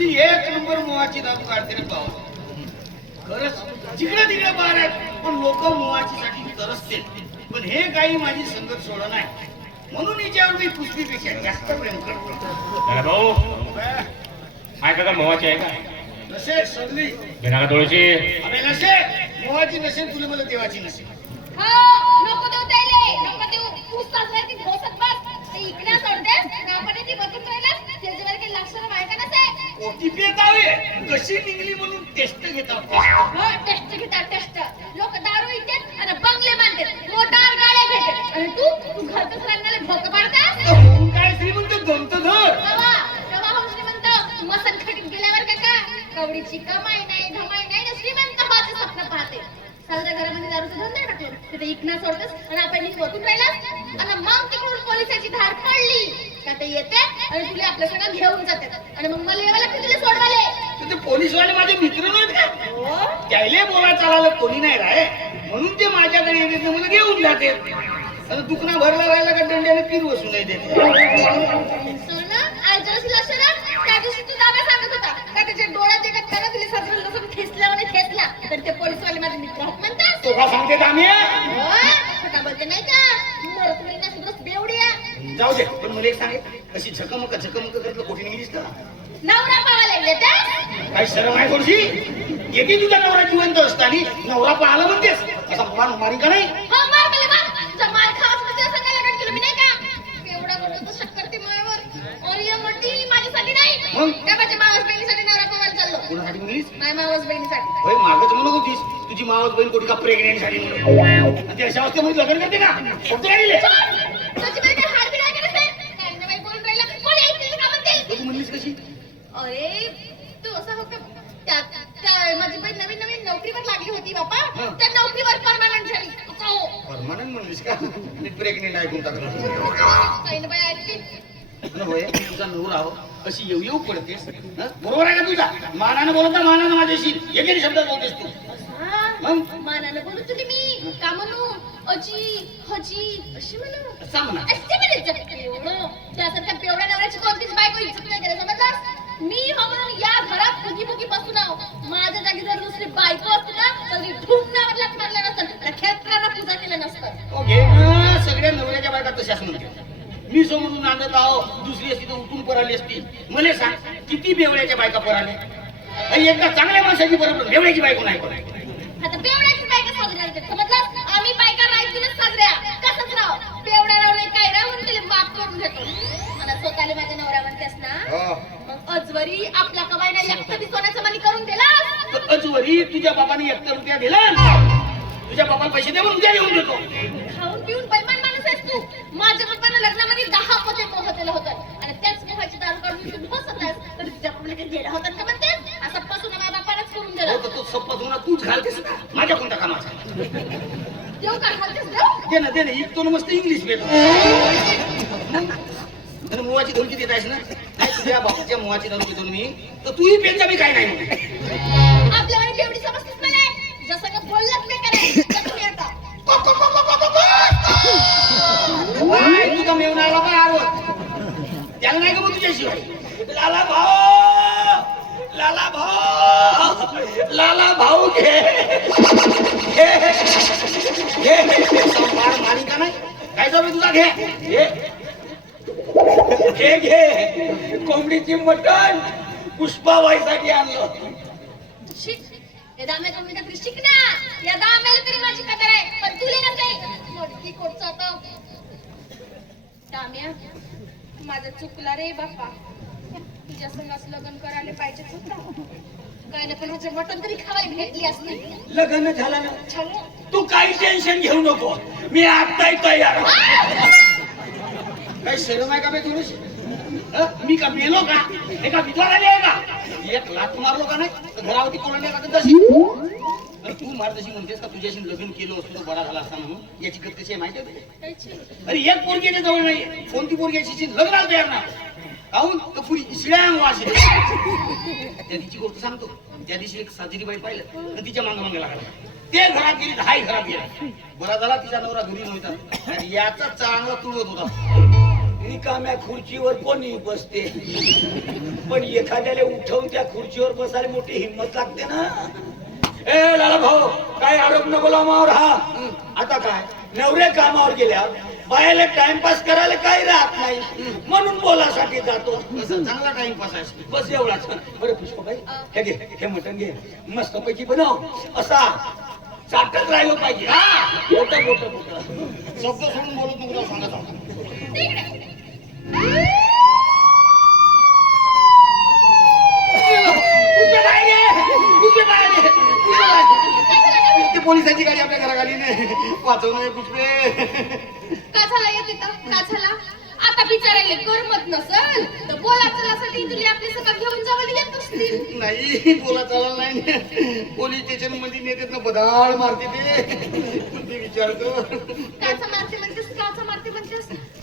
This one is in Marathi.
ती एक नंबर मोहाची दारू काढते रे भाऊ. खरंच जिकडे तिकडे बार आहेत पण लोक मोहाची साठी तरसते. पण हे काही माझी संगत सोडा नाही म्हणून हिच्यावर मी पुष्टीपेक्षा जास्त प्रेम करतो. भाऊ काय का मोहाची आहे का? नसे सगळी बिना थोडीशी अबे नसे मोहाची नसेल तुला मला देवाची नसेल. नको देऊ त्याले, नको देऊ. तू सासऱ्याची घोसत बस. ते इकडे सोडते आपण ती बघत राहिला त्याच्यावर काही लक्ष माहिती नसे. ओटीपी येतावे कशी निघली म्हणून टेस्ट घेतात. हो टेस्ट घेतात टेस्ट. लोक दारू इकतात आणि बंगले बांधतात, मोटार गाड्या घेतात आणि तू घरच राहण्याला भोक पाडतात. काय श्रीमंत गमत धर कवा कवा हो श्रीमंत मसन खटीत गेल्यावर काका कवडीची कमाई नाही धमाई नाही ना श्रीमंत व्हायचं स्वप्न पाहते. साजऱ्या घरामध्ये दारूचा धंदा टाकलो तिथे इकणं सोडतस आणि आपण वतून राहिलास आणि मग तिकडून पोलिसाची धार पडली का ते येते आणि तुला आपल्या सगळं घेऊन जातात आणि मग मला यावं लागतं तुला सोडवाले. ते पोलीसवाले माझे मित्र नाहीत का? त्याले बोला चालायला कोणी नाही राय म्हणून ते माझ्याकडे येते मला घेऊन जाते आणि दुखणा भरला राहिला का दंड्याने पीर बसू नाही देत. सोना आज जरा लक्ष ना त्या दिवशी तू दादा सांगत होता का त्याच्या डोळ्यात एका त्याला तुला साजरं लसून खेचला आणि खेचला तर ते पोलिसवाले माझे मित्र आहेत म्हणतात. तो का सांगते दामिया? खोटा बोलते नाही का मरत मुलींना सुद्धा बेवड्या. जाऊ दे पण मला एक सांगे कशी झकमक करतलं कोठी निघलीस का? नवरा पाहायला येते काही शरम आहे थोडीशी? येते तुझा नवरा जिवंत असताना नवरा पाहायला म्हणतेस असा मान मारी का नाही? हो मार मला मार तुझा मार खावाच म्हणजे सांगायला लागत तुला मी नाही का एवढा करतो तो शक्कर ते मायावर और ये मोठी माझ्यासाठी नाही मग? का माझ्या मावस बहिणीसाठी नवरा पाहायला चाललो. कोणासाठी म्हणलीस? माझ्या मावस बहिणीसाठी. होय मागच म्हणत होतीस तुझी मावस बहीण कोणी का प्रेग्नेंट झाली म्हणून ते अशा अवस्थेमध्ये लग्न करते का? शब्द काढले तुझी बहीण हाड बिडाय करत नाही काय नाही बाई बोलून राहिला कोणी ऐकतील का म्हणतील. तू म्हणलीस कशी? अरे तू असं हो का त्या माझी बहीण नवीन नवीन नोकरीवर लागली होती बापा त्या नोकरीवर परमनंट झाली. परमानंट म्हणलीस का? मी प्रेग्नेंट ऐकून टाकलं. काही ना बाई ऐकतील. होय तुझा नवरा हो अशी येऊ येऊ पडतेस हं? बरोबर आहे का तुझा? मानानं बोलत ना मानानं माझ्याशी एकेरी शब्दात बोलतेस तू. मग? मानानं बोलू तुला मी का म्हणू अजी हजी अशी म्हणू सांग म्हणा. असे म्हणायचं एवढं त्यासारख्या पेवड्या नवऱ्याची कोणतीच बायको इच्छित नाही केलं समजलास. मी हो म्हणून या घरात फुगी फुगी बसून आहो. माझ्या जागी जर दुसरी बायको असती ना तर मी ठुमण्यावर लाथ मारलं नसतं त्या खेत्राला पूजा केलं नसतं. ओके ना सगळ्या नवऱ्याच्या बायका तशाच म्हणते. मी जो म्हणून नांदत आहो दुसरी असती तर उठून पराली असती. मला सांग किती बेवड्याच्या बायका पराले आणि एकदा चांगल्या माणसाची बरोबर बेवड्याची बायको नाही पण. आता बेवड्याची बायका साजऱ्या होते समजलास. आम्ही बायका राहायचीच साजऱ्या कसंच राव बेवड्या रावले काय राहून तिला माफ करून घेतो. मला स्वतःला माझ्या नवऱ्या म्हणतेस ना मग अजवरी आपला कमाई नाही एकटं बी सोन्याचं मनी करून दिला. अजवरी तुझ्या बाबाने 1 रुपया दिला तुझ्या बाबाला पैसे दे म्हणून उद्या घेऊन देतो. खाऊन पिऊन बैमान माणूस आहेस तू. माझ्या पप्पानं लग्नामध्ये 10 पोते मोह केलं होतं आणि त्याच मोहाची दारू काढून तू बसत आहेस तर तुझ्या पप्पाला काही गेलं होतं का म्हणतेस. असं पासून माझ्या बापानंच करून दिलं. हो तर तो सप्पा धुणा तूच घालतेस का? माझ्या कोणत्या कामाचा? देऊ का घालतेस देऊ दे ना इकतो ना मस्त इंग्लिश भेट आणि मुवाची धमकी देत आहेस ना नाही तुझ्या बापाच्या मुवाची धमकी देऊन मी तर तूही पेनचा मी काय नाही म्हणून. आपल्यावर तेवढी समजतेस मला जसं का बोललाच नाही करायचं तसं मी आता तुझा मेवून आला का आरो त्याला नाही का मग तुझ्याशिवाय लाला भाऊ लाला भाऊ लाला भाऊ घे मारी का नाही काय चालू तुझा घे घे घे कोंबडीची मटण पुष्पाबाईसाठी आणलं. शिक या दाम्या कमी तरी शिक ना. या दाम्याला तरी माझी कदर आहे पण तुले नसते मोठी कोटचा आता. दाम्या माझं चुकला रे बापा. तुझ्या संगास लग्न करायला पाहिजे होतं काय ना पण ह्याचं मटण तरी खावायला भेटली असती. लग्न झालं ना छान तू काही टेन्शन घेऊ नको मी आत्ताही तयार. काही शरम आहे का बे थोडीशी? मी का मेलो का? एका विधवाला आहे का? एक लाथ मारलो का नाही तर घरावरती कोणाला लागत तशी. तू मार तशी म्हणतेस का तुझ्याशी लग्न केलं असतं तर बरा झाला असता म्हणून. याची गत कशी आहे माहिती आहे? अरे एक पोरगी याच्या जवळ नाही कोणती पोरगी याची लग्नाला तयार नाही काहून तर पुरी शिळ्या वास येते. त्या दिवशी गोष्ट सांगतो त्या दिवशी एक साजरी बाई पाहिलं तर तिच्या मागं मागे लागला. ते घरात गेली तर हाही घरात गेला. बरा झाला तिचा नवरा घरी नव्हता याचा चांगला तुळवत होता. रिकाम्या खुर्चीवर कोणी बसते, पण एखाद्याला उठवून त्या खुर्चीवर बसायला मोठी हिंमत लागते ना. ए लाला भाऊ, काय आरोप नको लावमावर हा. आता काय नवरे कामावर गेल्या बायाला टाइमपास करायला काही राहत नाही, म्हणून बोलासाठी जातो. असं चांगला टाइमपास आहे. बस एवढाच. बरं पुष्पाबाई, हे घे, हे मटण घे, मस्त पैकी बनव. असा चाटत राहिलं पाहिजे. हा मोठं मोठं मोठं शब्द सोडून बोलत नको, तुला सांगत आहोत. ते पोलिसांची गाडी आपल्या घराखाली नाही वाचवणार पुष्पे. का झाला येत तिथं? का झाला? आता बिचारायला करमत नसल तर बोलासाठी तुला आपली सकाळ घेऊन जावं येत नसतील. नाही बोला चालला नाही. पोलीस स्टेशन मध्ये नेते ना बदाळ मारते ते. ते विचारतो का